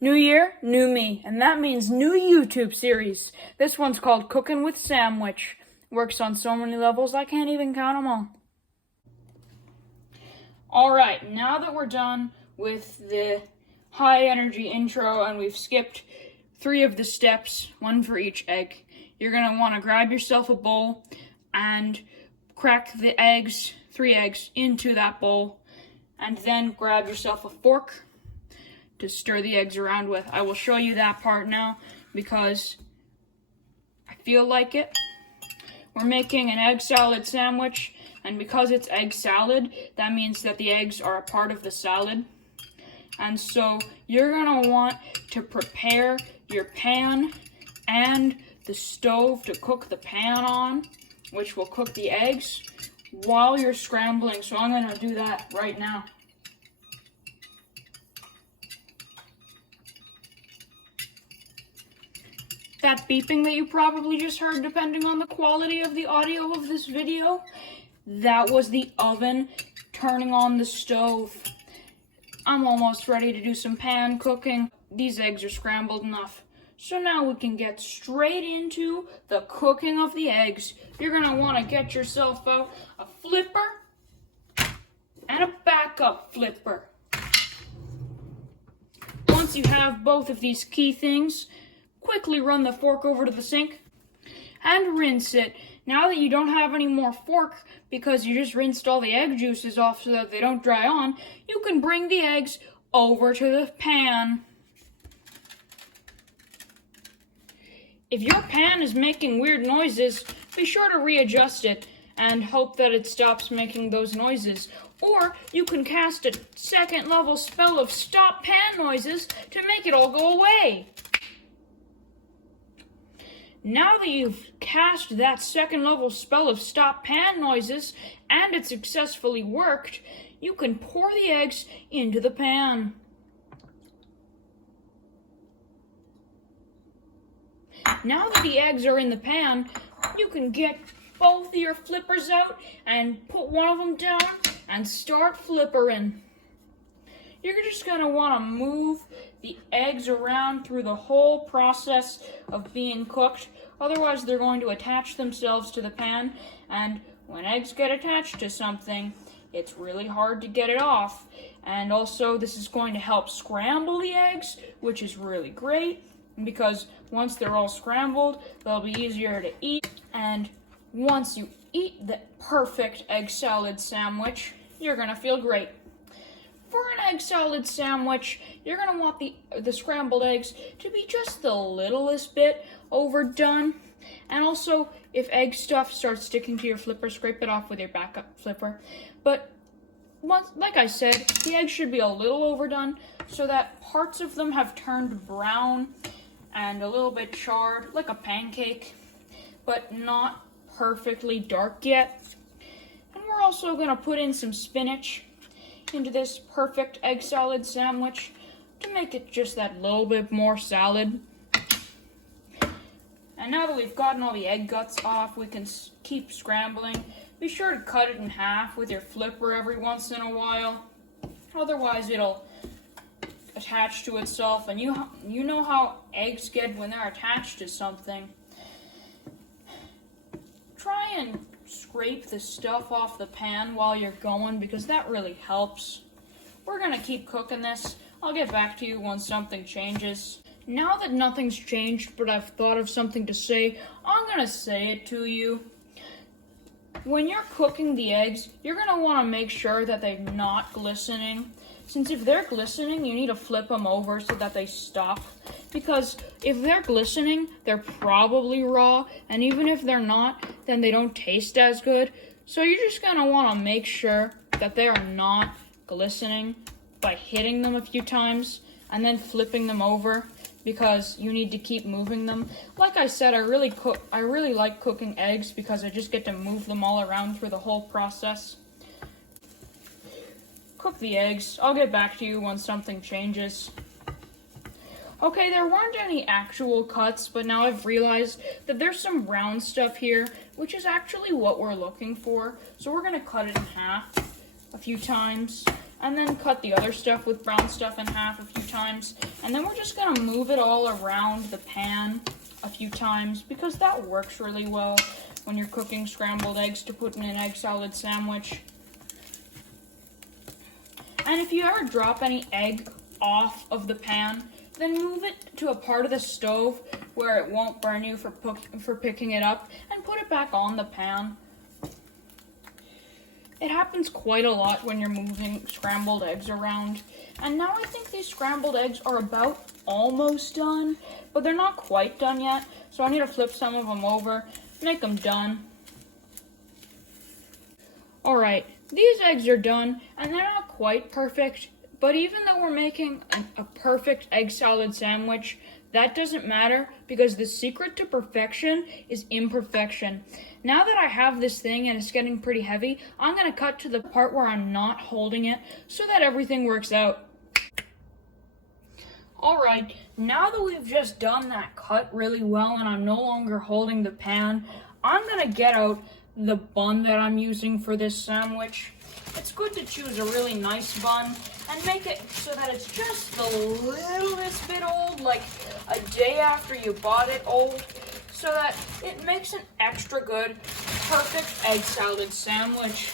New year, new me, and that means new YouTube series. This one's called Cooking with Samwich. Works on so many levels, I can't even count them all. Alright, now that we're done with the high energy intro and we've skipped 3 of the steps, 1 for each egg, you're going to want to grab yourself a bowl and crack the eggs, 3 eggs, into that bowl, and then grab yourself a fork to stir the eggs around with. I will show you that part now because I feel like it. We're making an egg salad sandwich, and because it's egg salad, that means that the eggs are a part of the salad. And so you're gonna want to prepare your pan and the stove to cook the pan on, which will cook the eggs while you're scrambling. So I'm gonna do that right now. That beeping that you probably just heard, depending on the quality of the audio of this video, that was the oven turning on the stove. I'm almost ready to do some pan cooking. These eggs are scrambled enough. So now we can get straight into the cooking of the eggs. You're gonna wanna get yourself out a flipper and a backup flipper. Once you have both of these key things, quickly run the fork over to the sink and rinse it. Now that you don't have any more fork because you just rinsed all the egg juices off so that they don't dry on, you can bring the eggs over to the pan. If your pan is making weird noises, be sure to readjust it and hope that it stops making those noises. Or you can cast a 2nd level spell of stop pan noises to make it all go away. Now that you've cast that 2nd level spell of stop pan noises and it successfully worked, you can pour the eggs into the pan. Now that the eggs are in the pan, you can get both of your flippers out and put one of them down and start flippering. You're just going to want to move the eggs around through the whole process of being cooked. Otherwise, they're going to attach themselves to the pan. And when eggs get attached to something, it's really hard to get it off. And also, this is going to help scramble the eggs, which is really great. Because once they're all scrambled, they'll be easier to eat. And once you eat the perfect egg salad sandwich, you're going to feel great. For an egg salad sandwich, you're going to want the scrambled eggs to be just the littlest bit overdone. And also, if egg stuff starts sticking to your flipper, scrape it off with your backup flipper. But like I said, the eggs should be a little overdone so that parts of them have turned brown and a little bit charred, like a pancake, but not perfectly dark yet. And we're also going to put in some spinach into this perfect egg salad sandwich to make it just that little bit more salad. And now that we've gotten all the egg guts off, we can keep scrambling. Be sure to cut it in half with your flipper every once in a while. Otherwise, it'll attach to itself, and you know how eggs get when they're attached to something. Try and scrape the stuff off the pan while you're going because that really helps. We're gonna keep cooking this. I'll get back to you once something changes. Now that nothing's changed, but I've thought of something to say, I'm gonna say it to you. When you're cooking the eggs, you're gonna wanna make sure that they're not glistening. Since if they're glistening, you need to flip them over so that they stop. Because if they're glistening, they're probably raw. And even if they're not, then they don't taste as good. So you're just going to want to make sure that they are not glistening by hitting them a few times and then flipping them over. Because you need to keep moving them. Like I said, I really like cooking eggs because I just get to move them all around through the whole process. Cook the eggs. I'll get back to you once something changes. Okay, there weren't any actual cuts, but now I've realized that there's some brown stuff here, which is actually what we're looking for. So we're going to cut it in half a few times. And then cut the other stuff with brown stuff in half a few times. And then we're just gonna move it all around the pan a few times because that works really well when you're cooking scrambled eggs to put in an egg salad sandwich. And if you ever drop any egg off of the pan, then move it to a part of the stove where it won't burn you for picking it up and put it back on the pan. It happens quite a lot when you're moving scrambled eggs around. And now I think these scrambled eggs are about almost done, but they're not quite done yet. So I need to flip some of them over, make them done. Alright, these eggs are done, and they're not quite perfect, but even though we're making a perfect egg salad sandwich, that doesn't matter because the secret to perfection is imperfection. Now that I have this thing and it's getting pretty heavy, I'm going to cut to the part where I'm not holding it so that everything works out. Alright, now that we've just done that cut really well and I'm no longer holding the pan, I'm going to get out the bun that I'm using for this sandwich. It's good to choose a really nice bun and make it so that it's just the littlest bit old, like a day after you bought it old, so that it makes an extra good, perfect egg salad sandwich.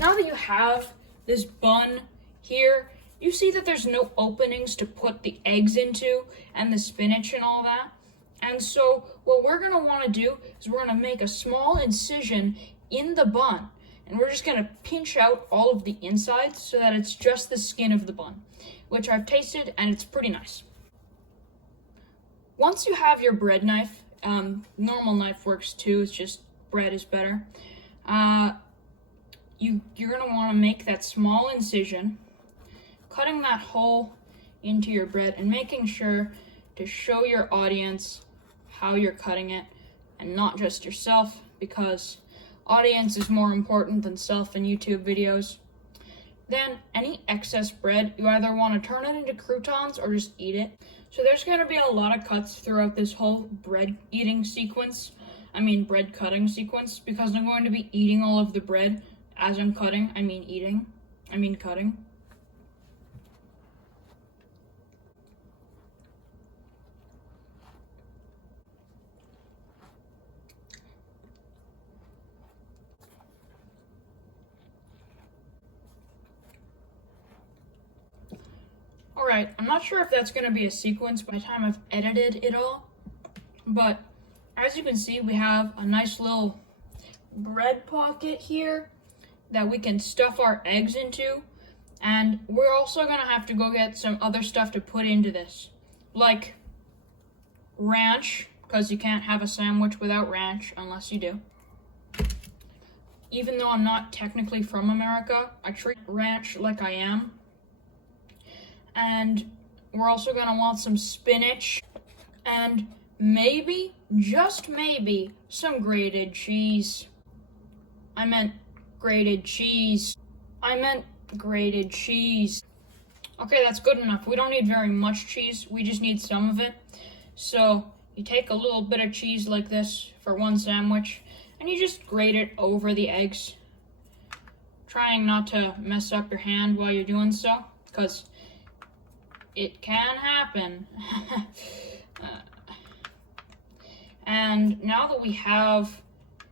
Now that you have this bun here, you see that there's no openings to put the eggs into and the spinach and all that. And so what we're going to want to do is we're going to make a small incision in the bun. And we're just going to pinch out all of the insides so that it's just the skin of the bun, which I've tasted and it's pretty nice. Once you have your bread knife, normal knife works too, it's just bread is better. You're going to want to make that small incision, cutting that hole into your bread and making sure to show your audience how you're cutting it and not just yourself, because audience is more important than self in YouTube videos. Then any excess bread, you either want to turn it into croutons or just eat it. So there's going to be a lot of cuts throughout this whole bread cutting sequence, because I'm going to be eating all of the bread as I'm cutting. Cutting. Alright, I'm not sure if that's going to be a sequence by the time I've edited it all, but as you can see, we have a nice little bread pocket here that we can stuff our eggs into, and we're also going to have to go get some other stuff to put into this, like ranch, because you can't have a sandwich without ranch unless you do. Even though I'm not technically from America, I treat ranch like I am. And we're also going to want some spinach and maybe, just maybe, some grated cheese. I meant grated cheese. Okay, that's good enough. We don't need very much cheese. We just need some of it. So you take a little bit of cheese like this for one sandwich and you just grate it over the eggs, trying not to mess up your hand while you're doing so, because it can happen. And now that we have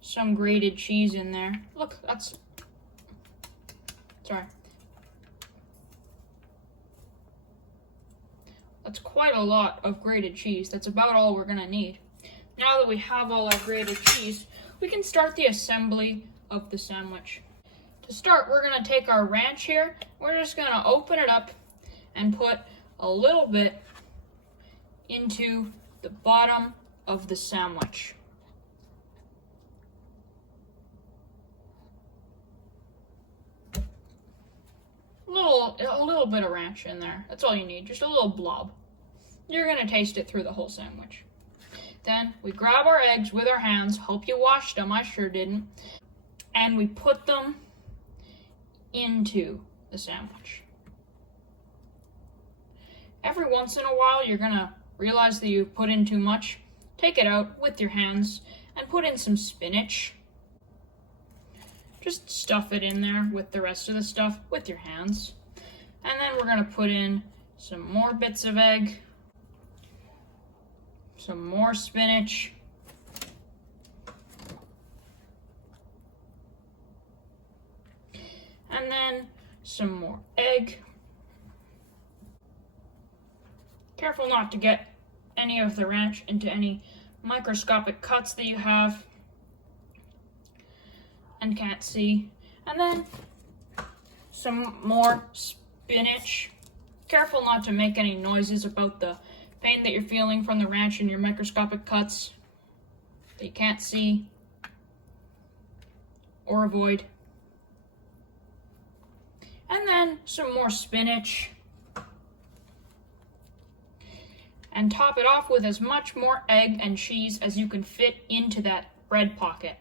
some grated cheese in there, look, that's quite a lot of grated cheese. That's about all we're gonna need. Now that we have all our grated cheese, we can start the assembly of the sandwich. To start, we're gonna take our ranch here. We're just gonna open it up and put a little bit into the bottom of the sandwich. A little bit of ranch in there. That's all you need, just a little blob. You're gonna taste it through the whole sandwich. Then we grab our eggs with our hands. Hope you washed them, I sure didn't. And we put them into the sandwich. Every once in a while, you're gonna realize that you've put in too much. Take it out with your hands and put in some spinach. just stuff it in there with the rest of the stuff with your hands. And then we're gonna put in some more bits of egg, some more spinach, and then some more egg. Careful not to get any of the ranch into any microscopic cuts that you have and can't see. And then some more spinach. Careful not to make any noises about the pain that you're feeling from the ranch and your microscopic cuts that you can't see or avoid. And then some more spinach. And top it off with as much more egg and cheese as you can fit into that bread pocket.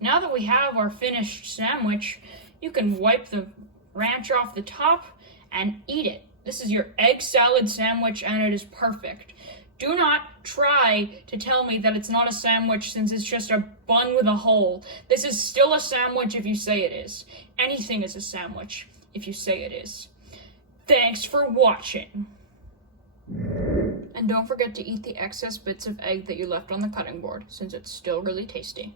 Now that we have our finished sandwich, you can wipe the ranch off the top and eat it. This is your egg salad sandwich and it is perfect. Do not try to tell me that it's not a sandwich since it's just a bun with a hole. This is still a sandwich if you say it is. Anything is a sandwich if you say it is. Thanks for watching. And don't forget to eat the excess bits of egg that you left on the cutting board since it's still really tasty.